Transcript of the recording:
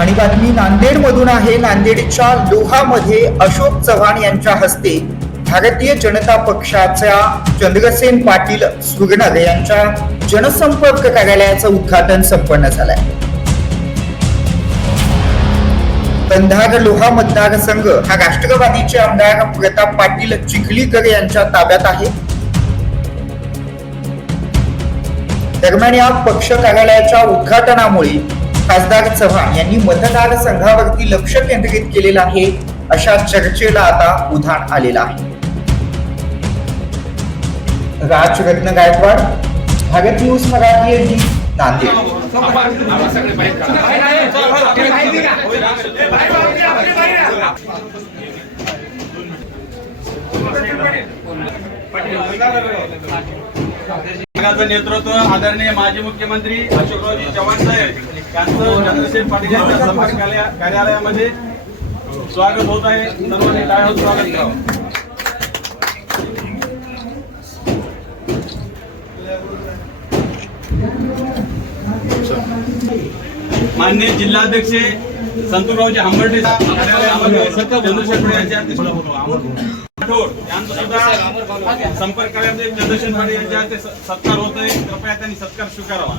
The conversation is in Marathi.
आणि बातमी नांदेड मधून आहे. नांदेडच्या लोहामध्ये अशोक चव्हाण यांच्या हस्ते भारतीय जनता पक्षाच्या चंद्रसेन पाटील सुगणर यांच्या जनसंपर्क कार्यालयाचं उद्घाटन संपन्न झालंय. कंधार लोहा मतदारसंघ हा राष्ट्रवादीचे आमदार प्रताप पाटील चिखलीकर यांच्या ताब्यात आहे. दरम्यान या पक्ष कार्यालयाच्या उद्घाटनामुळे खासदार चव्हाण यांनी मतदारसंघावरती लक्ष केंद्रित केलेलं आहे अशा चर्चेला आता उधाण आलेलं आहे. राजरत्न गायकवाड भारत न्यूज मराठी यांनी नांदेड. संघाचं नेतृत्व आदरणीय माजी मुख्यमंत्री अशोकरावजी चव्हाण साहेब यांचं चंद्रशेठ पाटील यांच्या संपर्क कार्यालयामध्ये स्वागत होत आहे. सर्वांनी टाळ्या स्वागत करावं. मान्य जिल्हाध्यक्ष संतुरावजी हंबर्डे कार्यालयामध्ये चंद्रशेठ यांच्या राठोड यांचा सुद्धा संपर्क कार्यालयामध्ये चंद्रशेखर पाटील यांच्या हस्ते सत्कार होत आहे कृपया त्यांनी सत्कार स्वीकारावा.